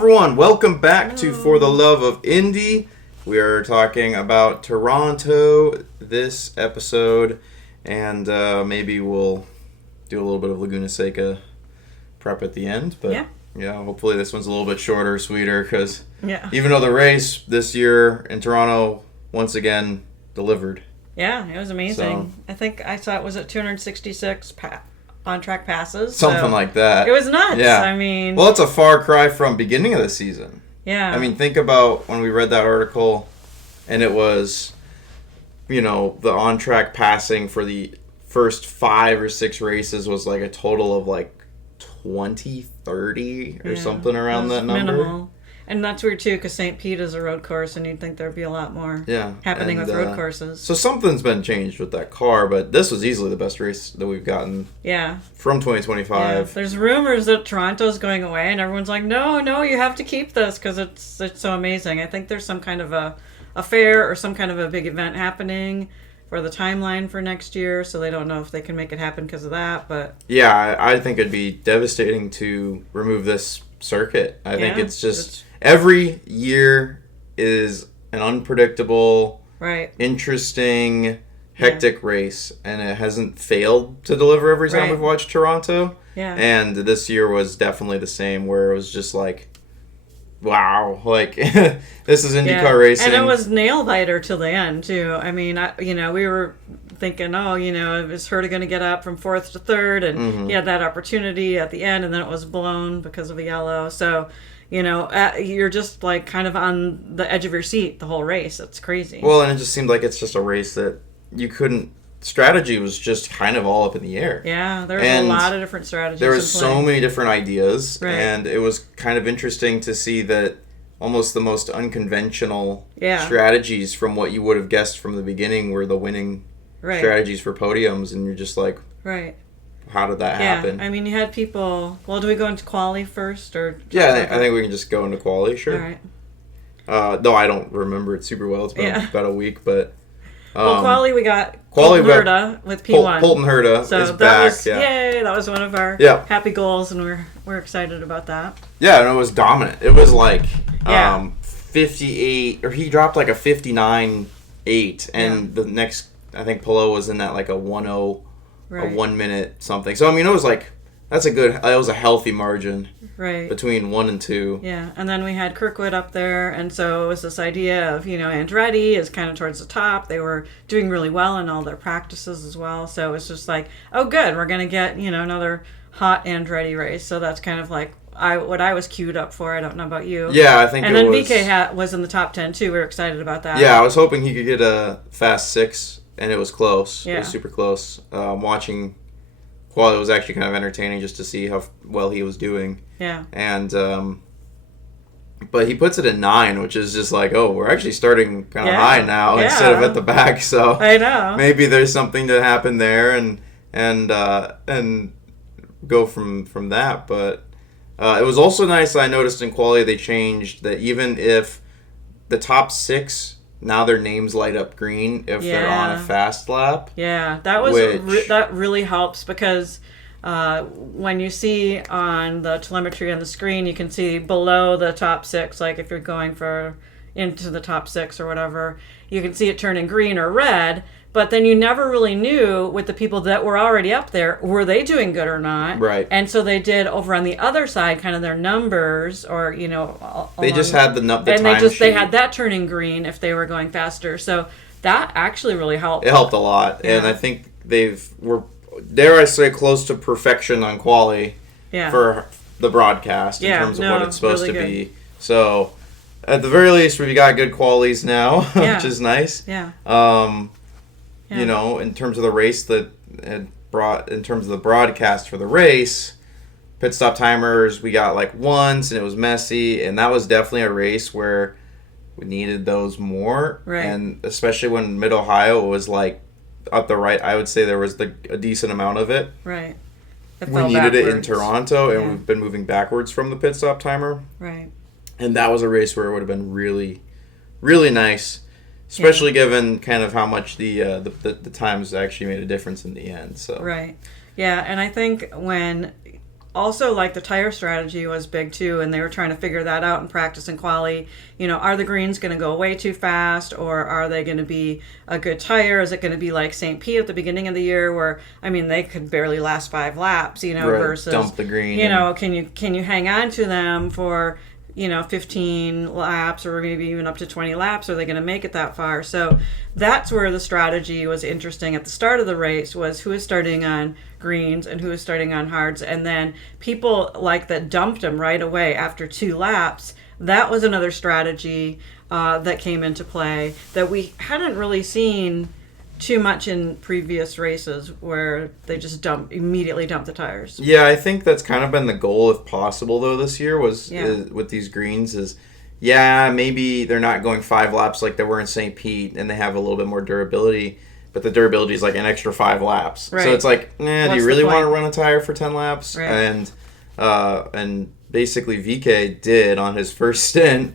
everyone, welcome back to For the Love of Indy. We are talking about Toronto this episode, and maybe we'll do a little bit of Laguna Seca prep at the end, but yeah, hopefully this one's a little bit shorter, sweeter, because even though the race this year in Toronto once again delivered. Yeah, it was amazing. So, I think I saw it was at 266 on-track passes. Something like that. It was nuts. Yeah. I mean... Well, it's a far cry from beginning of the season. Yeah. I mean, think about when we read that article, and it was, the on-track passing for the first 5 or 6 races was like a total of like 20, 30 or something around that number. Minimal. And that's weird too, because St. Pete is a road course, and you'd think there'd be a lot more happening with road courses. So something's been changed with that car, but this was easily the best race that we've gotten from 2025. Yeah. There's rumors that Toronto's going away, and everyone's like, no, you have to keep this because it's so amazing. I think there's some kind of a fair or some kind of a big event happening for the timeline for next year, so they don't know if they can make it happen because of that. But yeah, I think it'd be devastating to remove this circuit. I think it's just... Every year is an unpredictable, interesting, hectic race, and it hasn't failed to deliver every time we've watched Toronto. Yeah. And this year was definitely the same, where it was just like, wow, like, this is IndyCar racing. And it was nail-biter till the end, too. I mean, we were thinking, is Herta going to get up from 4th to 3rd? And he had that opportunity at the end, and then it was blown because of a yellow. So... you're just like kind of on the edge of your seat the whole race. It's crazy. Well, and it just seemed like it's just a race that you couldn't... Strategy was just kind of all up in the air. Yeah, there was a lot of different strategies. There was so many different ideas, and it was kind of interesting to see that almost the most unconventional strategies from what you would have guessed from the beginning were the winning strategies for podiums, and you're just like... How did that happen? I mean, you had people... Well, do we go into quali first? Or I think we can just go into quali, sure. All right. Though I don't remember it super well. It's been about a week, but... quali, we got Colton Herta with P1. Colton Herta is back. Yay, that was one of our happy goals, and we're excited about that. Yeah, and it was dominant. It was like 58... Or he dropped like a 59.8, and the next... I think Polo was in that like a 1:0... a 1 minute something. So, I mean, it was like, it was a healthy margin between 1 and 2. Yeah, and then we had Kirkwood up there, and so it was this idea of, Andretti is kind of towards the top. They were doing really well in all their practices as well. So it was just like, oh, good, we're going to get, another hot Andretti race. So that's kind of like what I was queued up for. I don't know about you. Yeah, I think and then VK was in the top 10, too. We were excited about that. Yeah, I was hoping he could get a fast 6. And it was close. Yeah. It was super close. Watching quali was actually kind of entertaining just to see how well he was doing. Yeah. And, but he puts it at 9, which is just like, oh, we're actually starting kind of high now instead of at the back. So I know. Maybe there's something to happen there and go from that. But it was also nice. I noticed in quali they changed that even if the top 6. Now their names light up green if they're on a fast lap. Yeah, that was that really helps because when you see on the telemetry on the screen, you can see below the top 6, like if you're going into the top 6 or whatever, you can see it turning green or red. But then you never really knew with the people that were already up there, were they doing good or not? Right. And so they did over on the other side, kind of their numbers, or they just had the time and they had that turning green if they were going faster. So that actually really helped. It helped a lot, and I think we're dare I say close to perfection on quali for the broadcast in terms of what it's supposed to be. So at the very least, we've got good qualies now, which is nice. Yeah. In terms of the race that it brought, in terms of the broadcast for the race, pit stop timers, we got like once, and it was messy, and that was definitely a race where we needed those more. Right. And especially when Mid-Ohio was like up the right, I would say there was a decent amount of it. Right. We needed it in Toronto, and we've been moving backwards from the pit stop timer. Right. And that was a race where it would have been really, really nice. Especially given kind of how much the times actually made a difference in the end. So right, yeah, and I think when also, like, the tire strategy was big too, and they were trying to figure that out in practice and quali. Are the greens going to go way too fast, or are they going to be a good tire? Is it going to be like St. Pete at the beginning of the year, where they could barely last 5 laps, right. versus dump the green. Can you hang on to them for 15 laps or maybe even up to 20 laps? Are they going to make it that far? So that's where the strategy was interesting at the start of the race, was who is starting on greens and who is starting on hards. And then people that dumped them right away after 2 laps. That was another strategy that came into play that we hadn't really seen too much in previous races, where they just immediately dump the tires. Yeah, I think that's kind of been the goal, if possible, though, this year is, with these greens is, maybe they're not going 5 laps like they were in St. Pete, and they have a little bit more durability, but the durability is like an extra 5 laps. Right. So it's like, do you really want to run a tire for 10 laps? Right. And basically VK did on his first stint.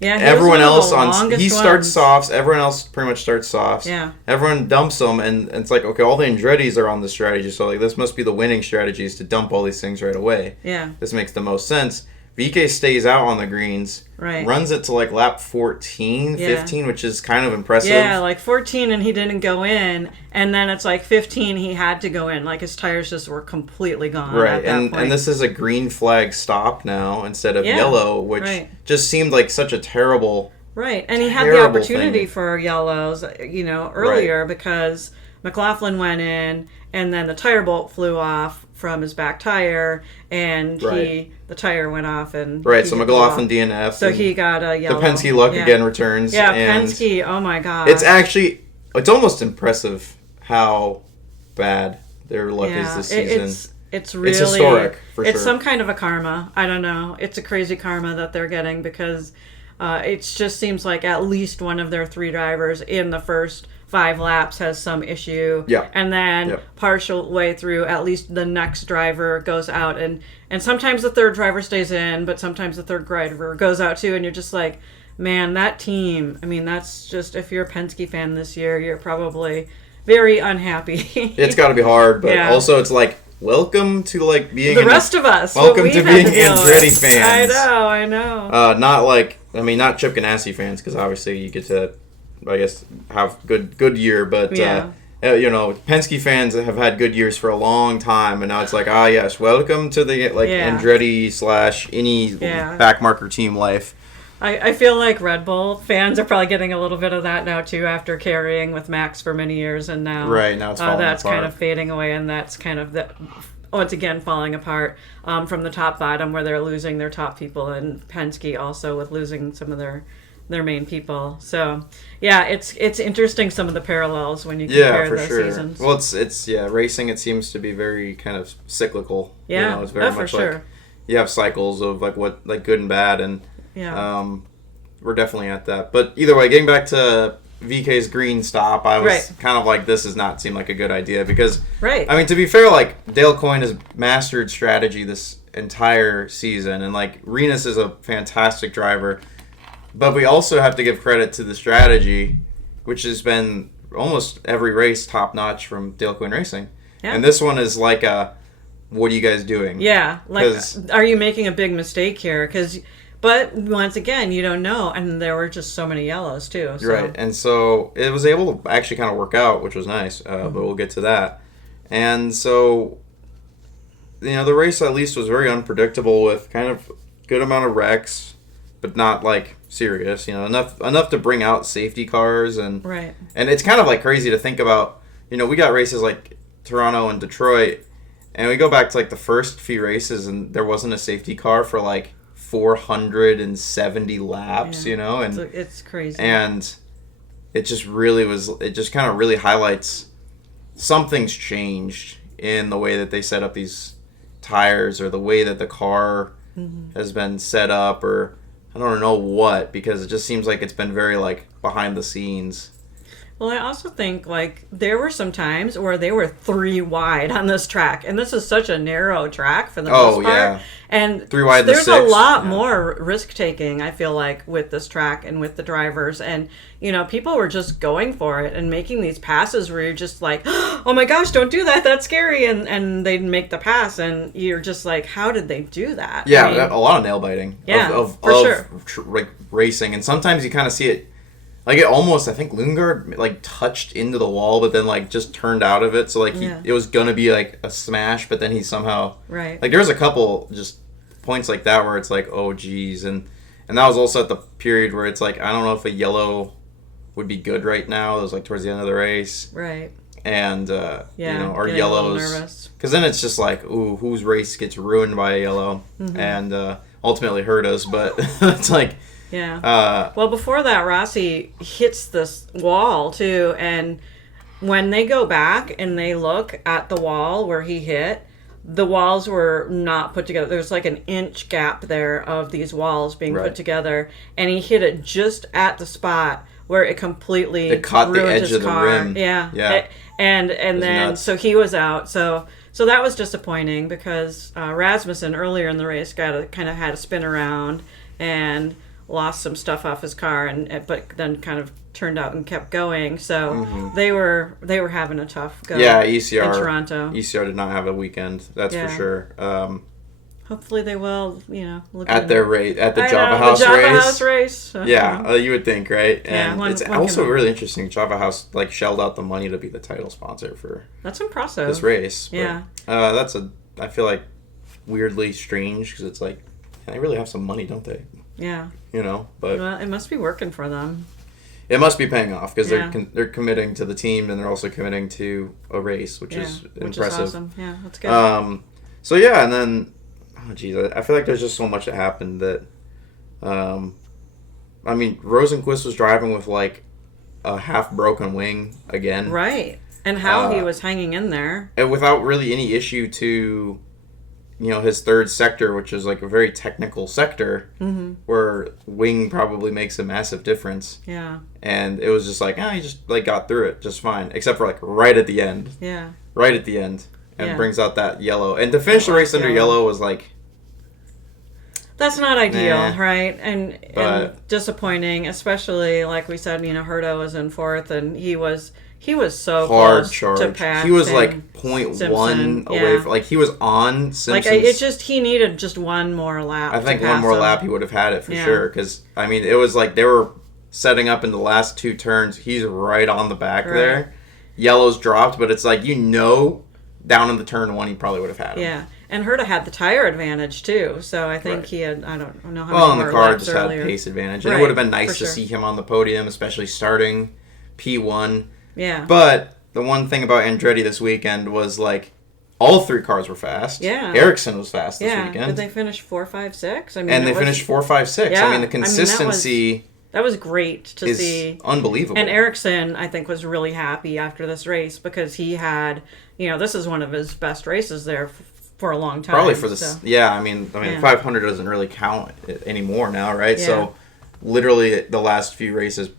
Yeah, everyone else starts softs. Everyone else pretty much starts softs. Yeah. Everyone dumps them, and it's like, okay, all the Andretti's are on this strategy, so like this must be the winning strategy, is to dump all these things right away. Yeah. This makes the most sense. VK stays out on the greens, runs it to like lap 14, 15, which is kind of impressive. Yeah, like 14 and he didn't go in, and then it's like 15 he had to go in. Like his tires just were completely gone. Right, at that point. And this is a green flag stop now instead of yellow, which just seemed like such a terrible. Right, and he had the opportunity for yellows, earlier because McLaughlin went in, and then the tire bolt flew off from his back tire, and the tire went off, and so McLaughlin DNF, so he got a yellow. The Penske luck again returns. Yeah, and Penske. Oh my god! It's almost impressive how bad their luck is this season. It's really historic for sure. It's some kind of a karma. I don't know. It's a crazy karma that they're getting, because it just seems like at least one of their 3 drivers in the first 5 laps has some issue. Yeah. And then partial way through, at least the next driver goes out. And sometimes the third driver stays in, but sometimes the third driver goes out too. And you're just like, man, that team, that's just, if you're a Penske fan this year, you're probably very unhappy. It's got to be hard, but also it's like, welcome to like being the rest of us. Welcome to being Andretti fans. I know. Not Chip Ganassi fans, because obviously you get to, I guess, have good year, but Penske fans have had good years for a long time, and now it's like, yes, welcome to the Andretti / any backmarker team life. I feel like Red Bull fans are probably getting a little bit of that now too, after carrying with Max for many years, and now it's falling that's apart. kind of fading away, and that's kind of once again falling apart from the top bottom, where they're losing their top people, and Penske also with losing some of their main people. So it's interesting, some of the parallels when you compare the seasons. Well, it's racing, it seems to be very kind of cyclical. Yeah, it's very much like you have cycles of what good and bad, and we're definitely at that. But either way, getting back to VK's green stop, I was kind of like, this does not seem like a good idea, because to be fair, like Dale Coyne has mastered strategy this entire season, and like Renus is a fantastic driver. But we also have to give credit to the strategy, which has been almost every race top-notch from Dale Coyne Racing. Yeah. And this one is like what are you guys doing? Yeah, like, are you making a big mistake here? But once again, you don't know, and there were just so many yellows too. So. Right, and so it was able to actually kind of work out, which was nice, but we'll get to that. And so, the race at least was very unpredictable, with kind of good amount of wrecks, but not like serious, enough to bring out safety cars, and it's kind of like crazy to think about. We got races like Toronto and Detroit, and we go back to like the first few races, and there wasn't a safety car for like 470 laps, and it's crazy. And it just really was. It just kind of really highlights something's changed in the way that they set up these tires, or the way that the car has been set up, or I don't know what, because it just seems like it's been very like behind the scenes. Well, I also think like there were some times where they were 3 wide on this track, and this is such a narrow track for the most part. Yeah. And 3 wide. There's a lot Yeah. more risk taking, I feel like, with this track and with the drivers. And people were just going for it and making these passes where you're just like, oh my gosh, don't do that, that's scary. And they'd make the pass, and you're just like, how did they do that? Yeah, I mean, a lot of nail biting. Yeah, of sure. Like racing, and sometimes you kind of see it. Like, it almost, I think Lundgaard, like, touched into the wall, but then, like, just turned out of it. So, like, it was going to be, like, a smash, but then he somehow... Right. Like, there was a couple just points like that where it's like, oh, geez. And that was also at the period where it's like, I don't know if a yellow would be good right now. It was, like, towards the end of the race. Right. And, our yellows... Because then it's just like, ooh, whose race gets ruined by a yellow? Mm-hmm. And ultimately hurt us, but it's like... Yeah. Well, before that, Rossi hits this wall, too, and when they go back and they look at the wall where he hit, the walls were not put together. There's like an inch gap there of these walls being put together, and he hit it just at the spot where it completely caught the edge of the rim. Yeah. And then, nuts. So he was out, so that was disappointing because Rasmussen earlier in the race kind of had a spin around and lost some stuff off his car, but then kind of turned out and kept going. So they were having a tough go. Yeah, ECR in Toronto. ECR did not have a weekend. That's for sure. Hopefully they will. Look at their race at the Java House race. Java House race. Yeah, you would think, right? And yeah, it's also really interesting. Java House shelled out the money to be the title sponsor for. That's impressive. This race. Yeah. But, I feel like weirdly strange because it's like they really have some money, don't they? Yeah. But well, it must be working for them. It must be paying off because they're committing to the team and they're also committing to a race, which is impressive. Is awesome. Yeah, that's good. So yeah, and then I feel like there's just so much that happened that, Rosenquist was driving with like a half broken wing again, right? And how he was hanging in there, and without really any issue to. His third sector, which is like a very technical sector, where wing probably makes a massive difference. Yeah. And it was just like, he just like got through it just fine, except for like right at the end. Yeah. Right at the end, and brings out that yellow. And to finish the race under yellow was like. That's not ideal, right? And disappointing, especially like we said. Herta was in fourth, and he was so hard close charge. To pass. He was like 0.1 away from, like he was on Simpson's. He needed just one more lap. I think one more lap he would have had it for sure. Because it was like they were setting up in the last 2 turns. He's right on the back there. Yellow's dropped, but it's like down in the turn 1 he probably would have had him. Yeah. And Herta had the tire advantage too, so I think he had. I don't know how many Well, more and the car laps just earlier. had pace advantage, and it would have been nice to see him on the podium, especially starting P1. Yeah. But the one thing about Andretti this weekend was like all 3 cars were fast. Yeah. Ericsson was fast this weekend. Did they finish 4, 5, 6? And they finished 4, 5, 6. Yeah. The consistency. That was great to see. Unbelievable. And Ericsson, I think, was really happy after this race because he had, this is one of his best races there for a long time. Probably for this. So. Yeah, the 500 doesn't really count anymore now, right? Yeah. So literally the last few races,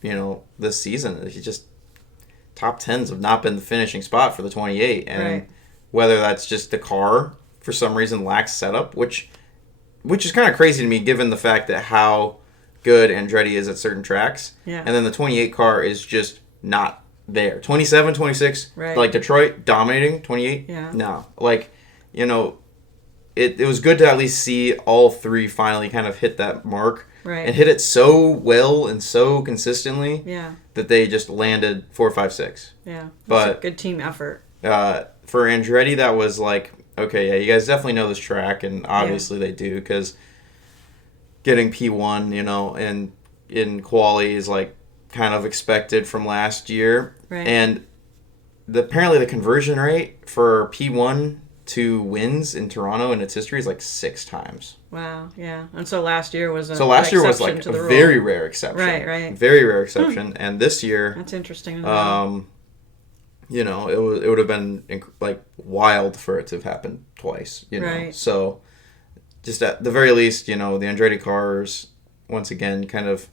this season, he just top 10s have not been the finishing spot for the 28. And whether that's just the car for some reason lacks setup, which is kind of crazy to me given the fact that how good Andretti is at certain tracks. Yeah. And then the 28 car is just not there. 27, 26, like Detroit dominating, 28. Yeah. No. Like, it was good to at least see all 3 finally kind of hit that mark. Right. And hit it so well and so consistently that they just landed 4, 5, 6. Yeah. But a good team effort. For Andretti, that was like, okay, you guys definitely know this track, and obviously they do, because getting P1, and in quali is like kind of expected from last year. Right. And apparently the conversion rate for P1 to wins in Toronto in its history is like 6 times. Wow, yeah. And so last year was like a very rare exception. Right. Very rare exception. And this year... That's interesting to know. It would have been like wild for it to have happened twice, Right. So just at the very least, the Andretti cars once again kind of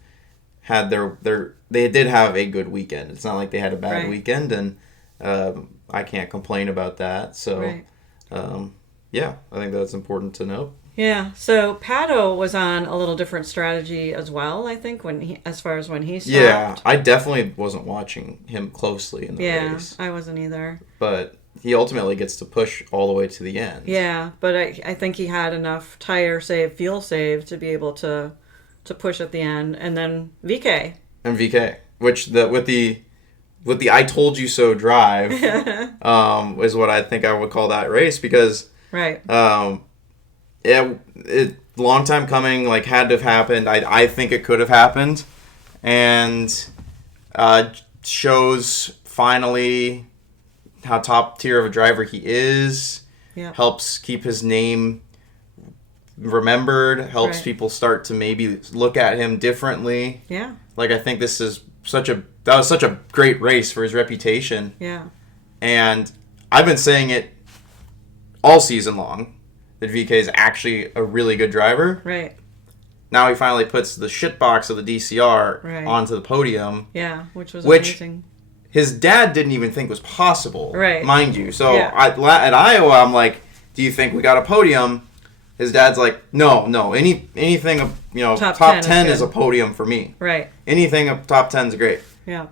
they did have a good weekend. It's not like they had a bad Right. weekend, and I can't complain about that. So, Right. yeah, I think that's important to note. Yeah, so Pato was on a little different strategy as well, I think, as far as when he stopped. Yeah, I definitely wasn't watching him closely in the race. I wasn't either. But he ultimately gets to push all the way to the end. Yeah, but I think he had enough fuel save to be able to push at the end, and then VK. And VK, which with the I told you so drive is what I think I would call that race, because right. It long time coming, like, had to have happened. I think it could have happened, and shows finally how top tier of a driver he is. Yeah. Helps keep his name remembered. Helps people start to maybe look at him differently. Yeah. Like, I think this is such a great race for his reputation. Yeah. And I've been saying it all season long, that VK is actually a really good driver. Right. Now he finally puts the shitbox of the DCR onto the podium. Yeah, which was amazing. His dad didn't even think was possible, mind you. So at Iowa, I'm like, do you think we got a podium? His dad's like, no, anything top 10 is a podium for me. Right. Anything up top 10 is great. Yeah.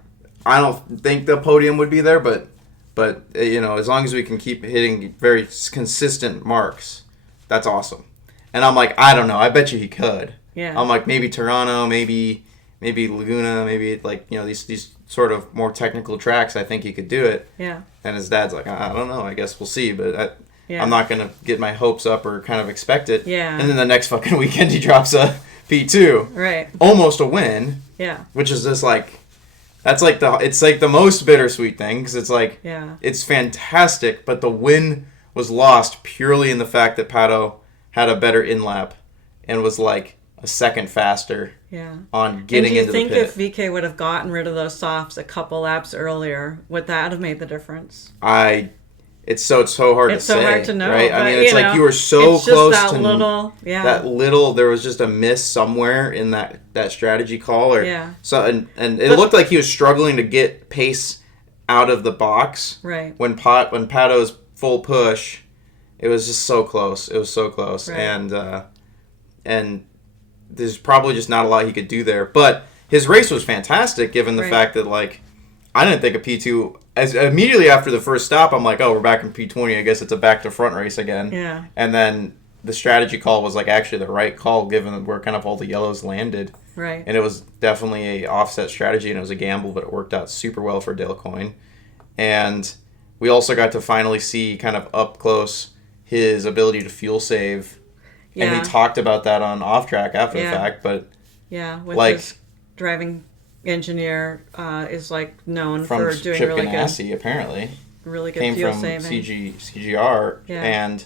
I don't think the podium would be there, but as long as we can keep hitting very consistent marks, that's awesome. And I'm like, I don't know. I bet you he could. Yeah. I'm like, maybe Toronto, maybe Laguna, maybe these sort of more technical tracks. I think he could do it. Yeah. And his dad's like, I don't know. I guess we'll see. But I'm not gonna get my hopes up or kind of expect it. Yeah. And then the next fucking weekend he drops a P2. Right. Almost a win. Yeah. Which is just like. It's like the most bittersweet thing, because it's like, it's fantastic, but the win was lost purely in the fact that Pato had a better in-lap and was like a second faster on getting into the pit. And do you think if VK would have gotten rid of those softs a couple laps earlier, would that have made the difference? It's so hard to say. It's so hard to know. Right? I mean, it's like you were so close that to that little. There was just a miss somewhere in that strategy call, So and it looked like he was struggling to get pace out of the box. Right. When Pato's full push, it was just so close. It was so close, right. And there's probably just not a lot he could do there. But his race was fantastic, given the fact that, like, I didn't think a P2. As immediately after the first stop, I'm like, oh, we're back in P20. I guess it's a back to front race again. Yeah. And then the strategy call was like actually the right call, given where kind of all the yellows landed. Right. And it was definitely a offset strategy, and it was a gamble, but it worked out super well for Dale Coyne. And we also got to finally see kind of up close his ability to fuel save. Yeah. And he talked about that on off track after the fact, but with his driving engineer is like known for doing Chip really Ganassi, apparently. Really good fuel saving. Came from CGR and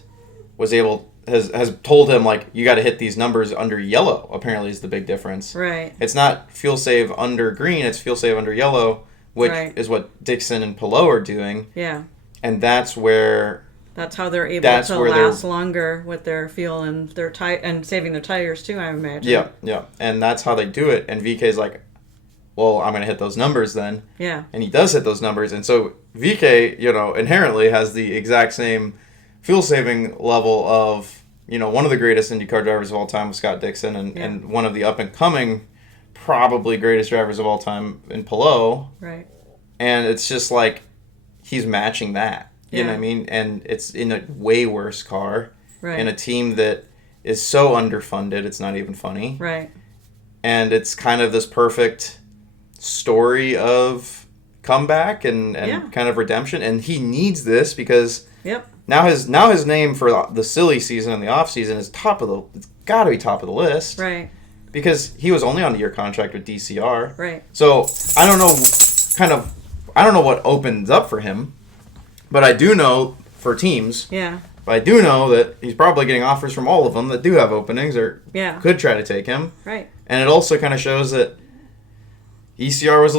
was able has told him, like, you got to hit these numbers under yellow. Apparently, is the big difference. Right. It's not fuel save under green; it's fuel save under yellow, which is what Dixon and Palou are doing. Yeah. And that's where. That's how they're able to last longer with their fuel and their and saving their tires too, I imagine. Yeah, and that's how they do it. And VK's like, well, I'm going to hit those numbers then. Yeah. And he does hit those numbers. And so VK, inherently has the exact same fuel saving level of, one of the greatest IndyCar drivers of all time, Scott Dixon, and one of the up and coming, probably greatest drivers of all time in Palou. Right. And it's just like, he's matching that. You know what I mean? And it's in a way worse car. Right. In a team that is so underfunded, it's not even funny. Right. And it's kind of this perfect story of comeback and kind of redemption, and he needs this because now his name for the silly season and the off season is it's got to be top of the list, right? Because he was only on a year contract with DCR, right? So I don't know what opens up for him, but I do know for teams, but I do know that he's probably getting offers from all of them that do have openings or could try to take him, right? And it also kind of shows that ECR was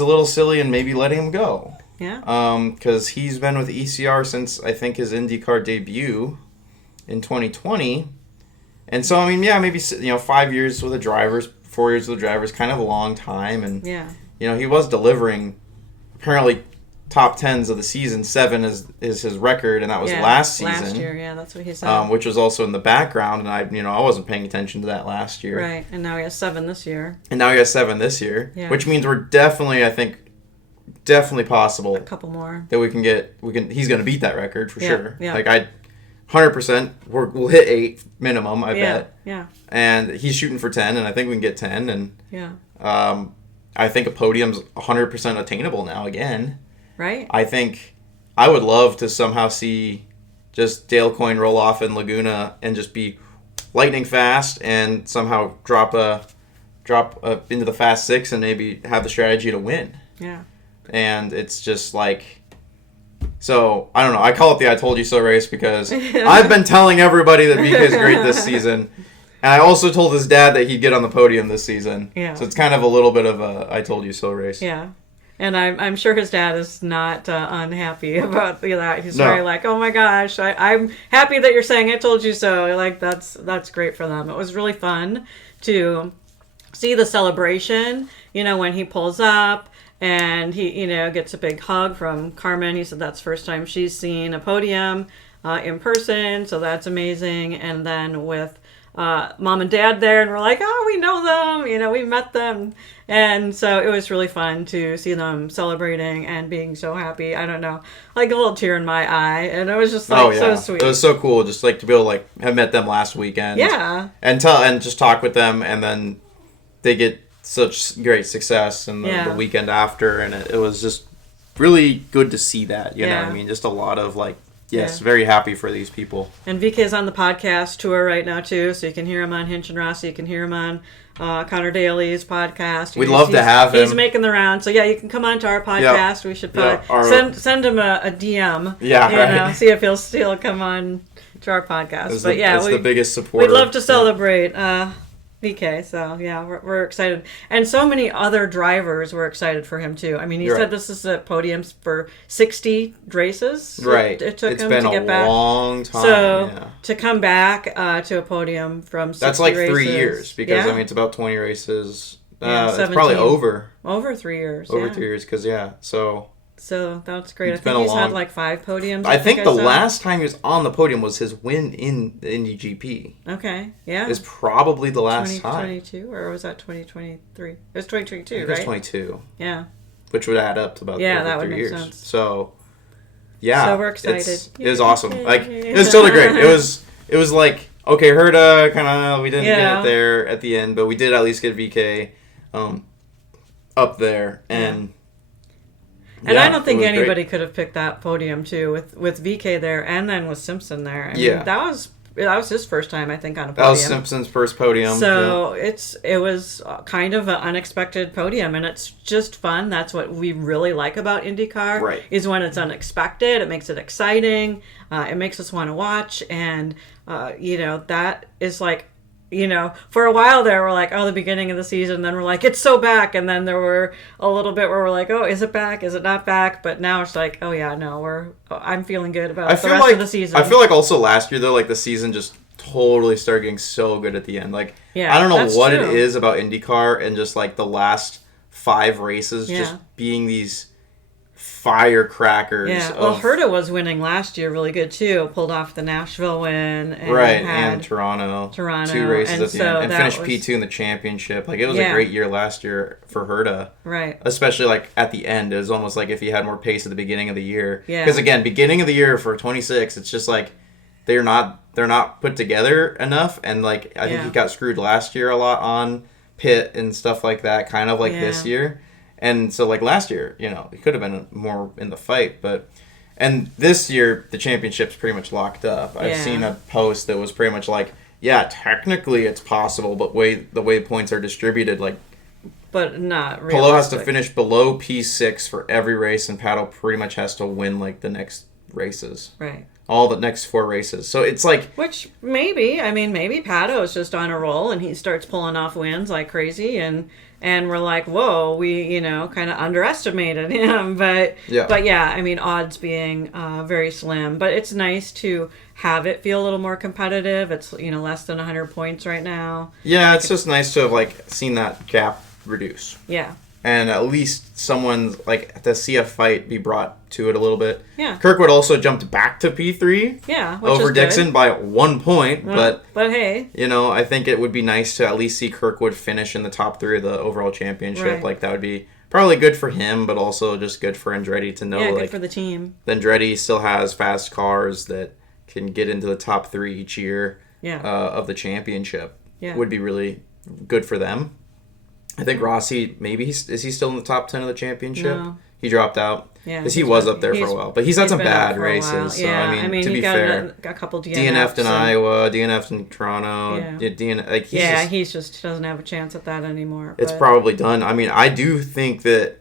a little silly in maybe letting him go. Yeah. Because he's been with ECR since I think his IndyCar debut in 2020, and so I mean, maybe 5 years with a driver 4 years of the driver is kind of a long time, and yeah, he was delivering apparently top 10s of the season. 7 is his record, and that was last season. Last year, yeah, that's what he said. Which was also in the background, and I wasn't paying attention to that last year. Right, and now he has 7 this year. Yeah. Which means we're definitely, I think, possible. A couple more. That he's going to beat that record for sure. Yeah. Like 100%, we'll hit 8 minimum, I bet. Yeah. And he's shooting for 10, and I think we can get 10, and I think a podium's 100% attainable now again. Right. I think I would love to somehow see just Dale Coyne roll off in Laguna and just be lightning fast and somehow drop into the fast 6 and maybe have the strategy to win. Yeah. And it's just like, so I don't know. I call it the I told you so race because I've been telling everybody that VK is great this season. And I also told his dad that he'd get on the podium this season. Yeah. So it's kind of a little bit of a I told you so race. Yeah. And I'm sure his dad is not unhappy about that. He's very like, oh my gosh, I'm happy that you're saying I told you so. Like that's great for them. It was really fun to see the celebration. When he pulls up and he gets a big hug from Carmen. He said that's the first time she's seen a podium in person, so that's amazing. And then with Mom and Dad there, and we're like, oh, we know them, we met them. And so it was really fun to see them celebrating and being so happy. I don't know, like a little tear in my eye. And it was just like so sweet. It was so cool just like to be able to have met them last weekend. Yeah. And just talk with them, and then they get such great success in the weekend after, and it was just really good to see that, you know what I mean? Just a lot of like, very happy for these people. And VK's on the podcast tour right now too, so you can hear him on Hinch and Rossi, you can hear him on Connor Daly's podcast. We'd love to have him. He's making the round, so you can come on to our podcast. We should probably send him a DM. Yeah, see if he'll still come on to our podcast. That's the biggest supporter. We'd love to celebrate VK, so we're excited. And so many other drivers were excited for him too. I mean, he said this is a podiums for 60 races. Right. It took it's him been to get back. a long time. So to come back to a podium from 60 that's like races, 3 years because I mean it's about 20 races. It's 17. probably over 3 years. Over 3 years because So that's great. I think he's had like 5 podiums. I think the last time he was on the podium was his win in the Indy GP. Okay, yeah. Is probably the last time. 2022, or was that 2023? It was 2022, right? It was 22. Yeah. Which would add up to about that 3 would years. Make sense. So we're excited. It was awesome. Like it was totally great. It was like okay, Herta kind of we didn't get it there at the end, but we did at least get VK up there and. And I don't think anybody could have picked that podium too with VK there and then with Simpson there. I mean, that was his first time I think on a podium. That was Simpson's first podium. So it was kind of an unexpected podium, and it's just fun. That's what we really like about IndyCar. Right. Is when it's unexpected. It makes it exciting. It makes us want to watch, and that is like. For a while there, we're like, oh, the beginning of the season. Then we're like, it's so back. And then there were a little bit where we're like, oh, is it back? Is it not back? But now it's like, oh, yeah, no, I'm feeling good about the rest of the season. I feel like also last year, though, like the season just totally started getting so good at the end. Like, I don't know what it is about IndyCar and just like the last 5 races just being these firecrackers. Yeah, well, Herta was winning last year really good too. Pulled off the Nashville win. And Toronto. 2 races at the end. And finished P2 in the championship. Like, it was a great year last year for Herta. Right. Especially, like, at the end. It was almost like if he had more pace at the beginning of the year. Yeah. Because, again, beginning of the year for 26, it's just like they're not put together enough. And, like, I think he got screwed last year a lot on pit and stuff like that, kind of like this year. And so, like, last year, he could have been more in the fight. And this year, the championship's pretty much locked up. I've seen a post that was pretty much like, technically it's possible, but the way points are distributed, like... But not realistic. Palou has to finish below P6 for every race, and Paddle pretty much has to win, like, the next races. Right. all the next 4 races. So it's like... Which maybe Pato's just on a roll and he starts pulling off wins like crazy and we're like, whoa, we, kind of underestimated him. But yeah, I mean, odds being very slim. But it's nice to have it feel a little more competitive. It's, less than 100 points right now. Yeah, it's just nice to have, seen that gap reduce. Yeah. And at least someone's, to see a fight be brought to it a little bit. Yeah. Kirkwood also jumped back to P3. Yeah, which over is Dixon good. by 1 point. But hey. I think it would be nice to at least see Kirkwood finish in the top 3 of the overall championship. Right. That would be probably good for him, but also just good for Andretti to know. Yeah, good for the team. Andretti still has fast cars that can get into the top 3 each year of the championship. Yeah. Would be really good for them. I think Rossi, maybe is he still in the top 10 of the championship? No. He dropped out. Yeah, because he was up there for a while. But he's had some bad races. So, I mean, to be fair, a couple DNFs. DNF'd in Iowa, DNF'd in Toronto. Yeah. He just doesn't have a chance at that anymore. It's probably done. I mean, I do think that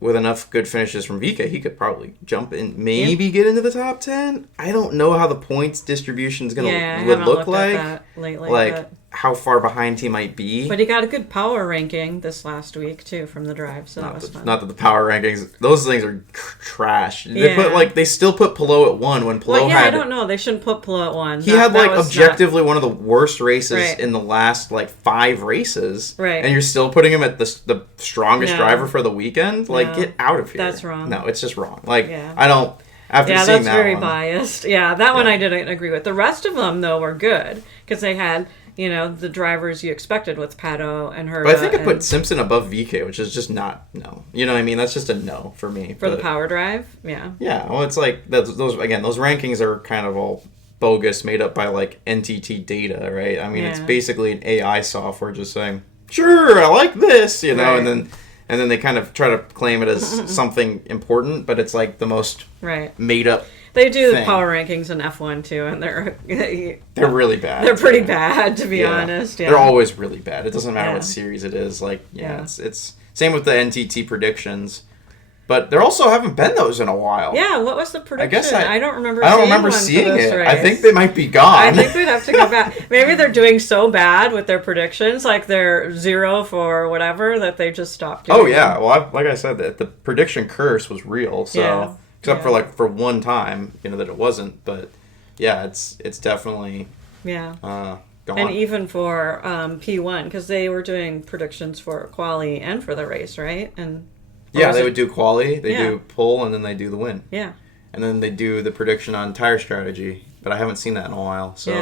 with enough good finishes from Vika, he could probably jump in, maybe get into the top 10. I don't know how the points distribution is going to look like. At that lately, how far behind he might be. But he got a good power ranking this last week too from the drive, so that was fun. Not that the power rankings, those things are trash. They put they still put Palou at 1 when Palou had. I don't know. They shouldn't put Palou at 1. He had objectively one of the worst races in the last 5 races. Right. And you're still putting him at the strongest driver for the weekend. Get out of here. That's wrong. No, it's just wrong. I don't. After seeing that's that very one, biased. Yeah, that one I didn't agree with. The rest of them though were good because they had. The drivers you expected with Pato and Herta. But I think I put Simpson above VK, which is just not no. You know what I mean? That's just a no for me. For the power drive? Yeah. Yeah. Well, it's those rankings are kind of all bogus, made up by NTT data, right? I mean, it's basically an AI software just saying, sure, I like this, and then they kind of try to claim it as something important, but it's the most made up. They do the power rankings in F1 too, and they're really bad. They're pretty bad, to be honest. Yeah. They're always really bad. It doesn't matter what series it is. It's same with the NTT predictions, but there also haven't been those in a while. Yeah, what was the prediction? I guess I don't remember. I don't remember seeing it. Race. I think they might be gone. I think we'd have to go back. Maybe they're doing so bad with their predictions, they're 0 for whatever, that they just stopped doing. Oh yeah, well, like I said, the prediction curse was real. So. Yeah. Except for one time, that it wasn't. But, yeah, it's definitely gone. And even for P1, because they were doing predictions for quali and for the race, right? And they would do quali, they do pole, and then they do the win. Yeah. And then they do the prediction on tire strategy. But I haven't seen that in a while, so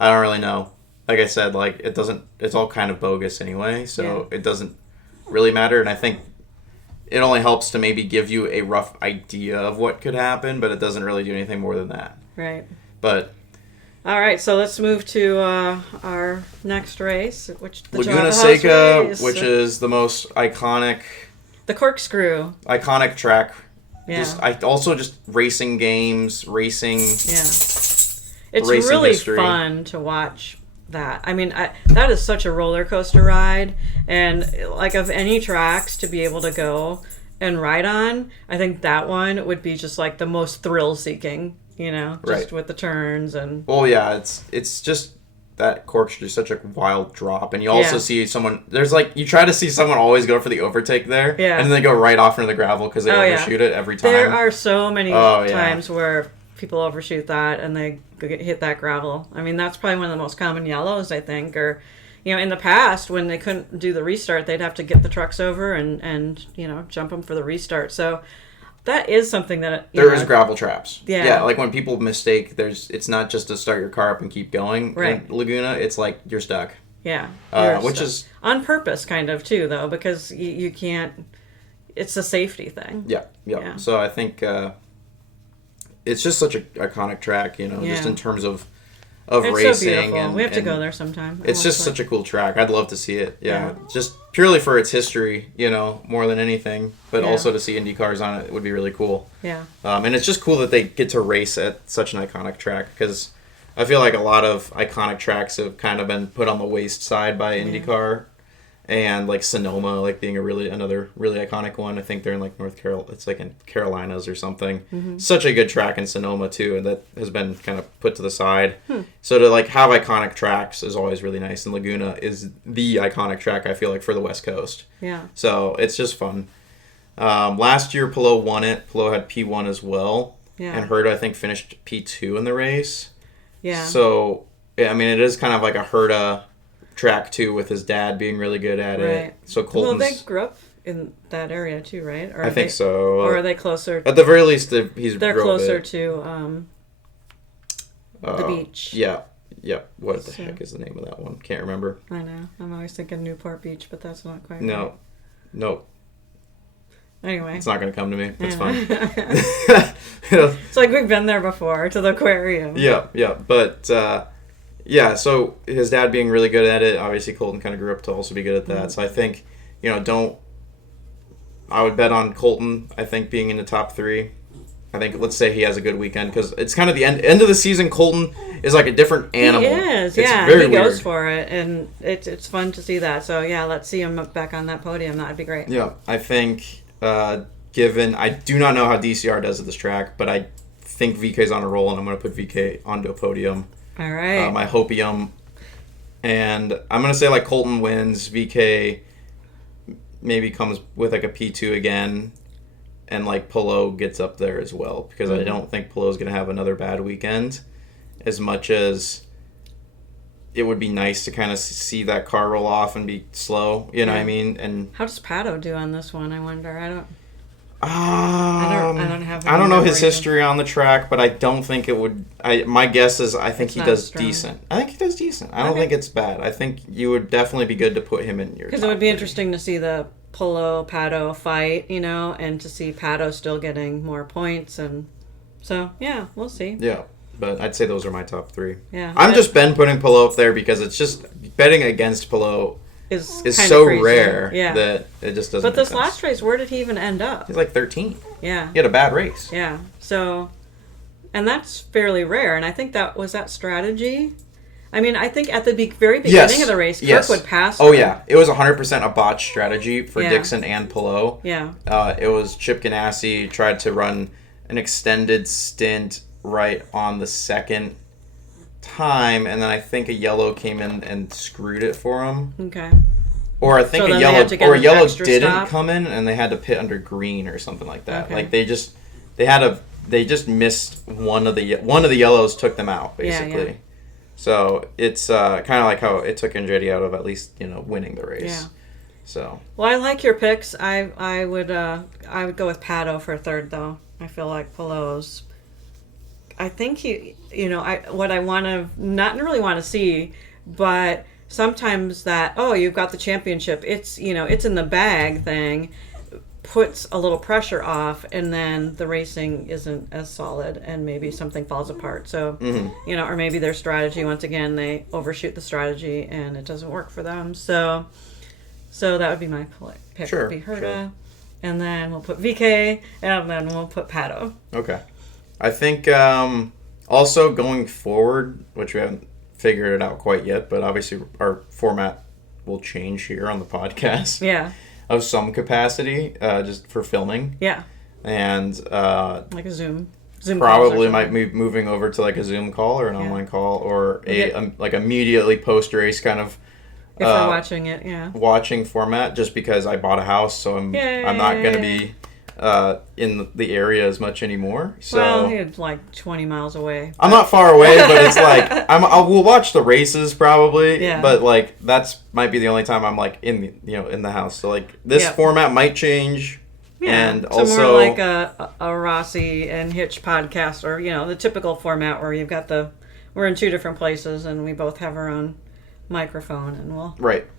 I don't really know. Like I said, it's all kind of bogus anyway, so it doesn't really matter. And I think it only helps to maybe give you a rough idea of what could happen, but it doesn't really do anything more than that. Right. But all right, so let's move to our next race, which the Laguna Seca, which is the most iconic, the corkscrew, iconic track. Yeah. Just racing games, racing. Yeah. It's really history. Fun to watch. That that is such a roller coaster ride, and of any tracks to be able to go and ride on, I think that one would be just the most thrill seeking, just with the turns and. Well, yeah, it's just that corkscrew is such a wild drop, and you also see someone. There's you try to see someone always go for the overtake there, and then they go right off into the gravel because they overshoot it every time. There are so many times where people overshoot that and they hit that gravel. That's probably one of the most common yellows, I think. Or, in the past when they couldn't do the restart, they'd have to get the trucks over and jump them for the restart. So that is something that there is gravel traps. Yeah, when people mistake, it's not just to start your car up and keep going. Right. In Laguna, it's you're stuck. Yeah, which is on purpose, kind of too, though, because you can't. It's a safety thing. Yeah. So I think. It's just such an iconic track, just in terms of it's racing. So beautiful. And we have to go there sometime. It's just such a cool track. I'd love to see it. Yeah. Just purely for its history, more than anything. But also to see Indy cars on it would be really cool. Yeah. And it's just cool that they get to race at such an iconic track because I feel like a lot of iconic tracks have kind of been put on the waste side by IndyCar. and like Sonoma, like being another really iconic one. I think they're in like North Carolina. It's like in Carolinas or something. Mm-hmm. Such a good track in Sonoma too, and that has been kind of put to the side. So to like have iconic tracks is always really nice. And Laguna is the iconic track, I feel like, for the West Coast. Yeah. So it's just fun. Last year, Palou won it. Palou had P1 as well. Yeah. And Herta, I think, finished P2 in the race. Yeah. So, I mean, it is kind of like a Herta track, too, with his dad being really good at it. So Colton's... Well, they grew up in that area, too, right? Or I think so. Or are they closer... At the very least, they're closer to the beach. Yeah. Yeah. What the heck is the name of that one? Can't remember. I know. I'm always thinking Newport Beach, but that's not quite right. No. Nope. Anyway. It's not going to come to me. That's fine. It's like we've been there before, to the aquarium. Yeah. But, so his dad being really good at it, obviously Colton kind of grew up to also be good at that. Mm-hmm. So I think, I would bet on Colton, I think, being in the top 3. I think, let's say he has a good weekend, because it's kind of the end of the season. Colton is like a different animal. He is, it's yeah. Very he weird. Goes for it, and it's fun to see that. So, yeah, let's see him back on that podium. That would be great. Yeah, I think, given... I do not know how DCR does at this track, but I think VK's on a roll, and I'm going to put VK onto a podium. All right. My hopium. And I'm going to say, like, Colton wins. VK maybe comes with, like, a P2 again. And, like, Palou gets up there as well. Because I don't think Palou's going to have another bad weekend. As much as it would be nice to kind of see that car roll off and be slow. You know what I mean? And how does Pato do on this one, I wonder? I don't I don't know his history on the track, but I don't think it would... my guess is I think he does decent. I think he does decent. I don't think it's bad. I think you would definitely be good to put him in your Because it would be interesting to see the Palou-Pato fight, and to see Pato still getting more points. And so, yeah, we'll see. Yeah, but I'd say those are my top 3. Yeah, I'm just putting Palou up there because it's just... Betting against Palou is so crazy. Rare that it just doesn't But this last race, where did he even end up? He's like 13. Yeah. He had a bad race. Yeah. So, and that's fairly rare. And I think that was that strategy. I mean, I think at the very beginning of the race, Kirkwood passed. Oh, yeah. It was 100% a botch strategy for Dixon and Palou. Yeah. It was Chip Ganassi tried to run an extended stint right on the second time, and then I think a yellow came in and screwed it for him. Okay. Or I think a yellow didn't come in, and they had to pit under green or something like that. Okay. Like they just missed one of the yellows, took them out basically. Yeah. So it's kind of like how it took Andretti out of at least winning the race. Yeah. So. Well, I like your picks. I would go with Pato for third though. I feel like Palou's. I think what I want to not really want to see, but sometimes that you've got the championship, it's it's in the bag thing, puts a little pressure off, and then the racing isn't as solid, and maybe something falls apart. So or maybe their strategy, once again, they overshoot the strategy and it doesn't work for them. So that would be my pick. Sure, would be Herta, and then we'll put VK, and then we'll put Pato. Okay. I think also going forward, which we haven't figured it out quite yet, but obviously our format will change here on the podcast. Yeah. Of some capacity, just for filming. Yeah. And like a Zoom probably might be moving over to like a Zoom call or an online call or like immediately post race kind of. If we're watching it, watching format, just because I bought a house, so I'm not going to be in the area as much anymore. So well, you're like 20 miles away. I'm not far away, but it's like we'll watch the races probably. Yeah. But like might be the only time I'm like in the house. So like this format might change. Yeah. And so also more like a Rossi and Hitch podcast, or the typical format where we're in two different places and we both have our own microphone and we'll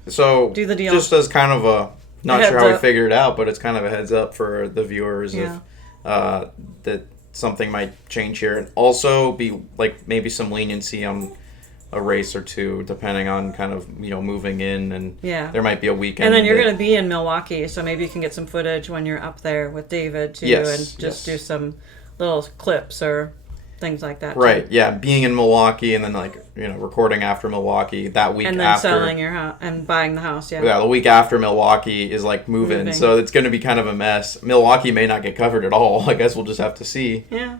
So do the deal. Just as kind of a not sure how we figured it out, but it's kind of a heads up for the viewers of that something might change here, and also be like maybe some leniency on a race or two, depending on kind of moving in, and there might be a weekend. And then you're going to be in Milwaukee, so maybe you can get some footage when you're up there with David too, and just do some little clips or things like that. Right. Too. Yeah. Being in Milwaukee and then recording after Milwaukee that week and then after selling your house and buying the house. Yeah. Yeah. The week after Milwaukee is moving. So it's going to be kind of a mess. Milwaukee may not get covered at all. I guess we'll just have to see. Yeah.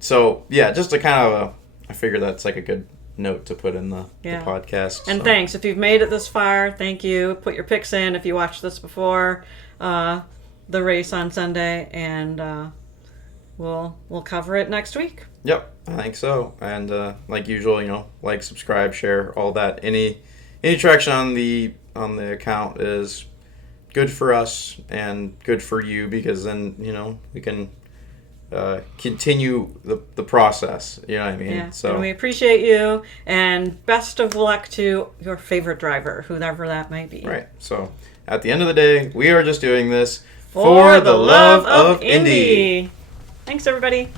So yeah, just to kind of I figure that's a good note to put in the podcast. And thanks if you've made it this far. Thank you. Put your picks in if you watched this before the race on Sunday, and we'll cover it next week. Yep, I think so. And like usual, like, subscribe, share, all that. Any traction on the account is good for us and good for you, because then we can continue the process. You know what I mean? Yeah. So and we appreciate you, and best of luck to your favorite driver, whoever that might be. Right. So at the end of the day, we are just doing this for the love of Indy. Thanks, everybody.